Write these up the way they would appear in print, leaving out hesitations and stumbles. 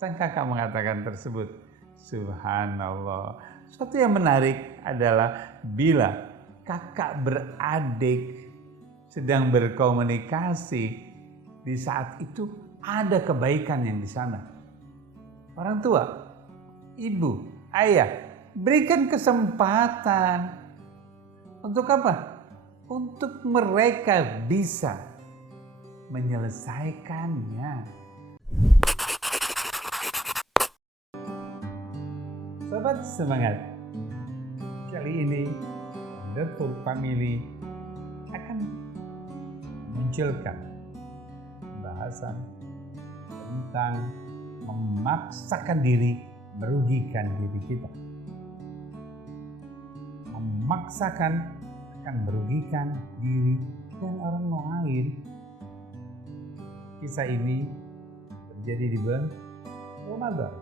sang kakak mengatakan tersebut. Subhanallah. Suatu yang menarik adalah bila kakak beradik sedang berkomunikasi, di saat itu ada kebaikan yang di sana. Orang tua, ibu, ayah, berikan kesempatan. Untuk apa? Untuk mereka bisa menyelesaikannya. Sobat semangat, kali ini Wonderful Family akan munculkan pembahasan tentang memaksakan diri merugikan diri kita. Memaksakan akan merugikan diri dan orang lain. Kisah ini terjadi di bulan Ramadan,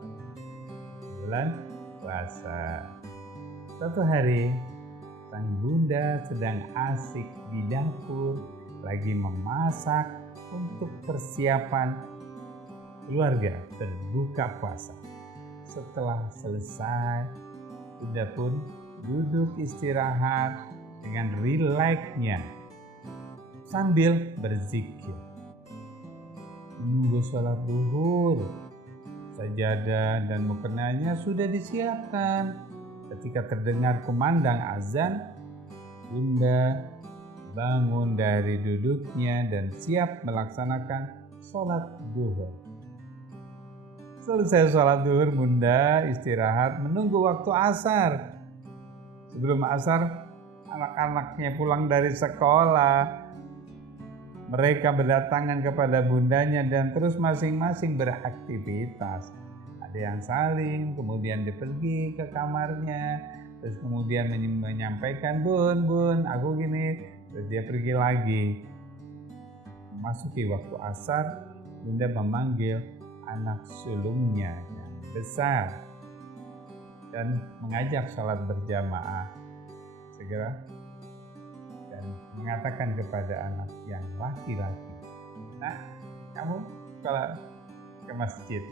bulan puasa. Suatu hari, sang bunda sedang asik di dapur, lagi memasak untuk persiapan keluarga berbuka puasa. Setelah selesai, bunda pun duduk istirahat dengan rileksnya sambil berzikir. Menunggu sholat zuhur, sajadah dan mukenanya sudah disiapkan. Ketika terdengar kumandang azan, bunda bangun dari duduknya dan siap melaksanakan sholat zuhur. Selesai sholat zuhur, bunda istirahat menunggu waktu asar. Sebelum asar, anak-anaknya pulang dari sekolah. Mereka berdatangan kepada bundanya dan terus masing-masing beraktivitas. Ada yang saling, kemudian dia pergi ke kamarnya, terus kemudian menyampaikan, bun, aku gini, terus dia pergi lagi. Memasuki waktu asar, bunda memanggil anak sulungnya yang besar dan mengajak sholat berjamaah segera dan mengatakan kepada anak yang laki-laki, "Nah, kamu kalau ke masjid,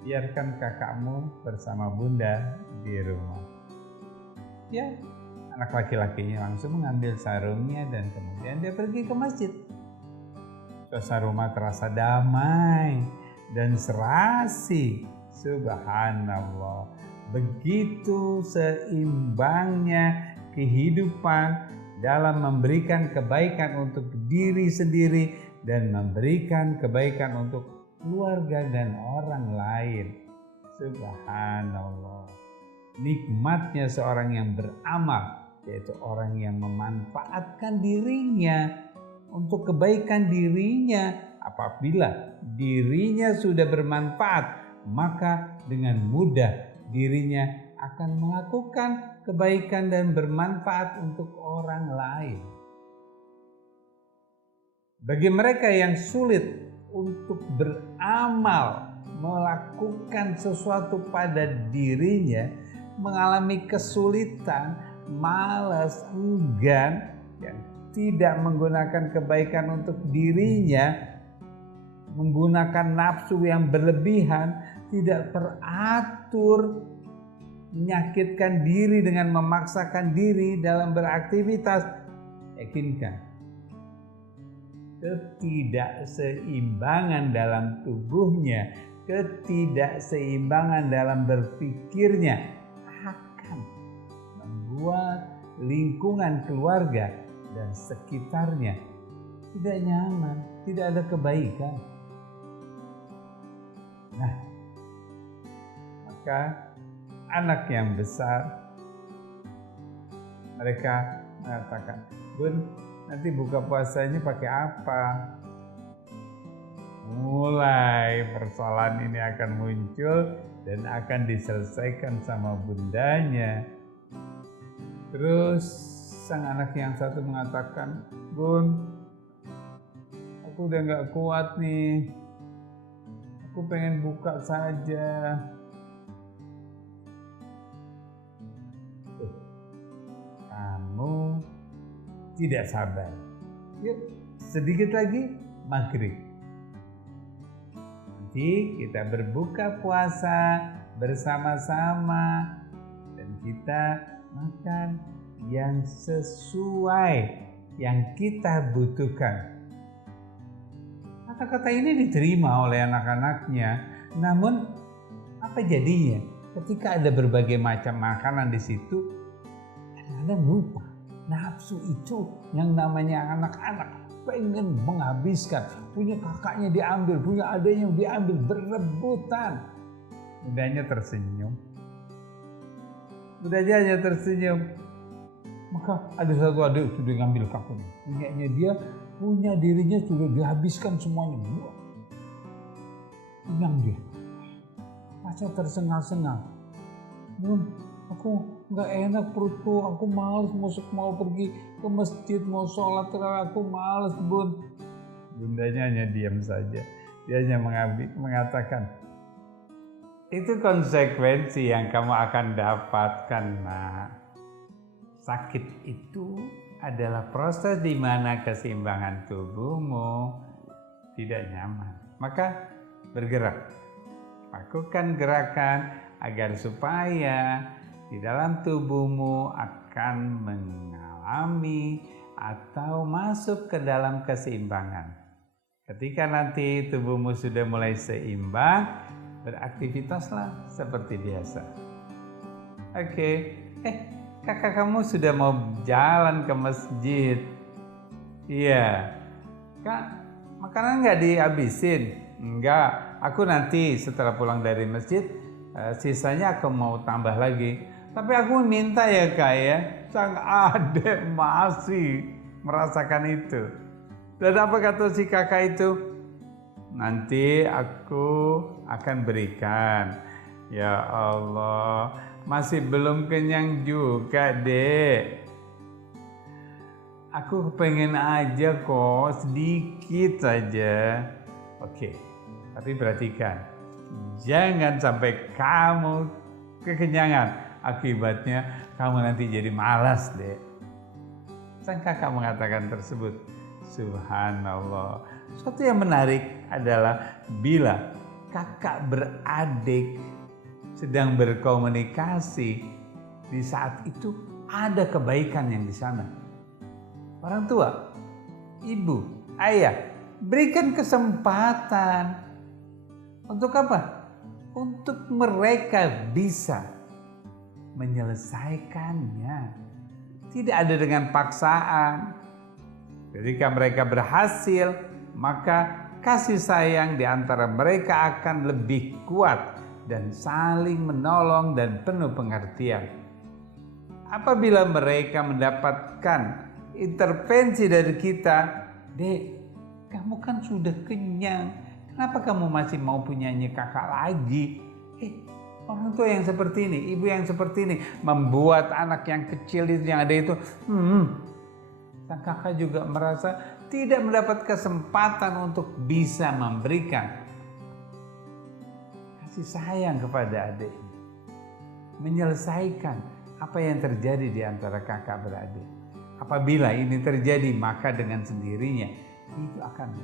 biarkan kakakmu bersama bunda di rumah." Ya, anak laki-lakinya langsung mengambil sarungnya dan kemudian dia pergi ke masjid. Suasana rumah terasa damai dan serasi. Subhanallah, begitu seimbangnya kehidupan dalam memberikan kebaikan untuk diri sendiri dan memberikan kebaikan untuk keluarga dan orang lain. Subhanallah, nikmatnya seorang yang beramal, yaitu orang yang memanfaatkan dirinya untuk kebaikan dirinya. Apabila dirinya sudah bermanfaat, maka dengan mudah dirinya akan melakukan kebaikan dan bermanfaat untuk orang lain. Bagi mereka yang sulit untuk beramal, melakukan sesuatu pada dirinya, mengalami kesulitan, malas, enggan, yang tidak menggunakan kebaikan untuk dirinya, menggunakan nafsu yang berlebihan, tidak teratur, menyakitkan diri dengan memaksakan diri dalam beraktivitas, yakinkan ketidakseimbangan dalam tubuhnya, ketidakseimbangan dalam berpikirnya akan membuat lingkungan keluarga dan sekitarnya tidak nyaman, tidak ada kebaikan. Nah, maka anak yang besar mereka mengatakan, "Bun, nanti buka puasanya pakai apa?" Mulai persoalan ini akan muncul dan akan diselesaikan sama bundanya. Terus sang anak yang satu mengatakan, "Bun, aku udah gak kuat nih, aku pengen buka saja." Kamu tidak sabar. Yuk, sedikit lagi maghrib. Nanti kita berbuka puasa bersama-sama dan kita makan yang sesuai yang kita butuhkan. Kata-kata ini diterima oleh anak-anaknya, namun apa jadinya? Ketika ada berbagai macam makanan di situ, kadang-kadang lupa. Nafsu itu yang namanya anak-anak pengen menghabiskan, punya kakaknya diambil, punya adanya diambil, berebutan. Budanya tersenyum. Budanya tersenyum. Maka ada satu adik sudah ngambil kakaknya, punyanya dia, punya dirinya sudah dihabiskan semuanya. Kenyang dia. Masa tersengal-sengal. Aku nggak enak perutku, aku malas mau pergi ke masjid, mau sholat, aku malas bun. Bundanya hanya diam saja. Dia hanya mengatakan, itu konsekuensi yang kamu akan dapatkan, nak. Sakit itu adalah proses di mana keseimbangan tubuhmu tidak nyaman. Maka bergerak. Lakukan gerakan agar supaya di dalam tubuhmu akan mengalami atau masuk ke dalam keseimbangan. Ketika nanti tubuhmu sudah mulai seimbang, beraktivitaslah seperti biasa. Oke, kakak kamu sudah mau jalan ke masjid. Iya. Kak, makanan nggak dihabisin? Enggak, aku nanti setelah pulang dari masjid, sisanya aku mau tambah lagi. Tapi aku minta ya kak ya, sang adek masih merasakan itu. Dan apa kata si kakak itu? Nanti aku akan berikan. Ya Allah, masih belum kenyang juga dek. Aku pengen aja kok, sedikit saja. Oke, tapi perhatikan, jangan sampai kamu kekenyangan. Akibatnya kamu nanti jadi malas dek. Sang kakak mengatakan tersebut. Subhanallah. Suatu yang menarik adalah bila kakak beradik sedang berkomunikasi, di saat itu ada kebaikan yang di sana. Orang tua, ibu, ayah, berikan kesempatan. Untuk apa? Untuk mereka bisa menyelesaikannya. Tidak ada dengan paksaan. Ketika mereka berhasil, maka kasih sayang di antara mereka akan lebih kuat dan saling menolong dan penuh pengertian. Apabila mereka mendapatkan intervensi dari kita, dek, kamu kan sudah kenyang, kenapa kamu masih mau punyanya kakak lagi? Orang tua yang seperti ini, ibu yang seperti ini membuat anak yang kecil itu yang ada itu, sang kakak juga merasa tidak mendapat kesempatan untuk bisa memberikan kasih sayang kepada adiknya, menyelesaikan apa yang terjadi di antara kakak beradik. Apabila ini terjadi, maka dengan sendirinya itu akan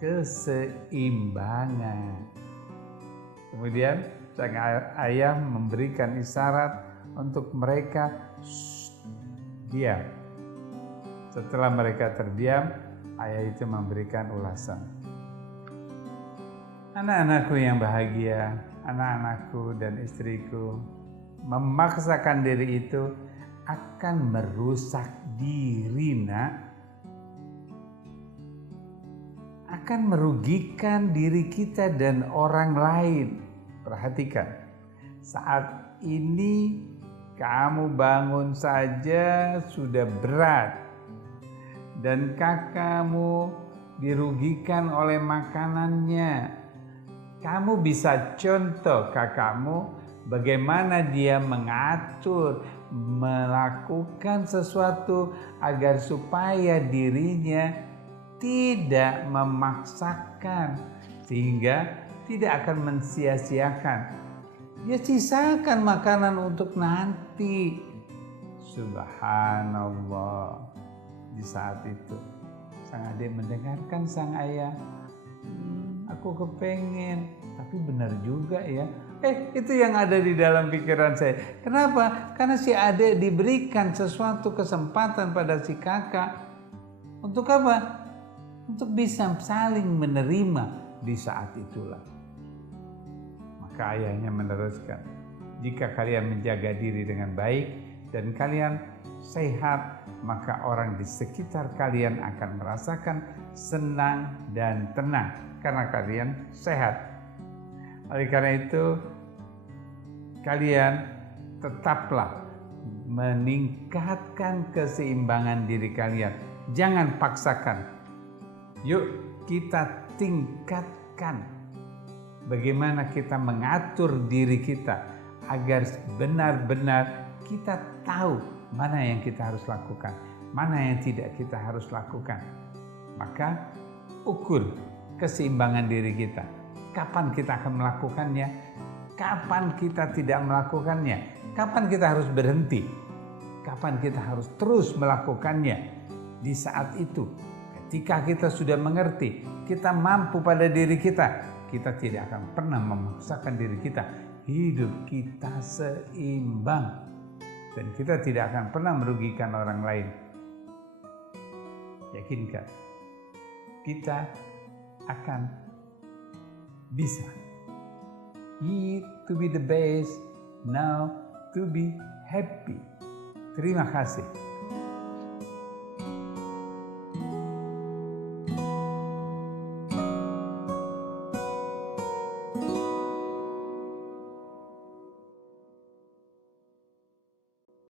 keseimbangan. Kemudian sang ayah memberikan isyarat untuk mereka diam. Setelah mereka terdiam, ayah itu memberikan ulasan. Anak-anakku yang bahagia, anak-anakku dan istriku, memaksakan diri itu akan merusak diri, nak. Akan merugikan diri kita dan orang lain. Perhatikan, saat ini kamu bangun saja sudah berat dan kakakmu dirugikan oleh makanannya. Kamu bisa contoh kakakmu bagaimana dia mengatur, melakukan sesuatu agar supaya dirinya tidak memaksakan sehingga tidak akan mensia-siakan. Dia sisakan makanan untuk nanti. Subhanallah. Di saat itu sang adik mendengarkan sang ayah. aku kepengen, tapi benar juga ya. Itu yang ada di dalam pikiran saya. Kenapa? Karena si adik diberikan sesuatu kesempatan pada si kakak. Untuk apa? Untuk bisa saling menerima di saat itulah. Maka ayahnya meneruskan, jika kalian menjaga diri dengan baik dan kalian sehat, maka orang di sekitar kalian akan merasakan senang dan tenang karena kalian sehat. Oleh karena itu, kalian tetaplah meningkatkan keseimbangan diri kalian. Jangan paksakan. Yuk kita tingkatkan bagaimana kita mengatur diri kita agar benar-benar kita tahu mana yang kita harus lakukan, mana yang tidak kita harus lakukan. Maka ukur keseimbangan diri kita. Kapan kita akan melakukannya? Kapan kita tidak melakukannya? Kapan kita harus berhenti? Kapan kita harus terus melakukannya? Di saat itu, ketika kita sudah mengerti, kita mampu pada diri kita, kita tidak akan pernah memaksakan diri kita. Hidup kita seimbang dan kita tidak akan pernah merugikan orang lain. Yakinkan, kita akan bisa. To be the best, now to be happy. Terima kasih.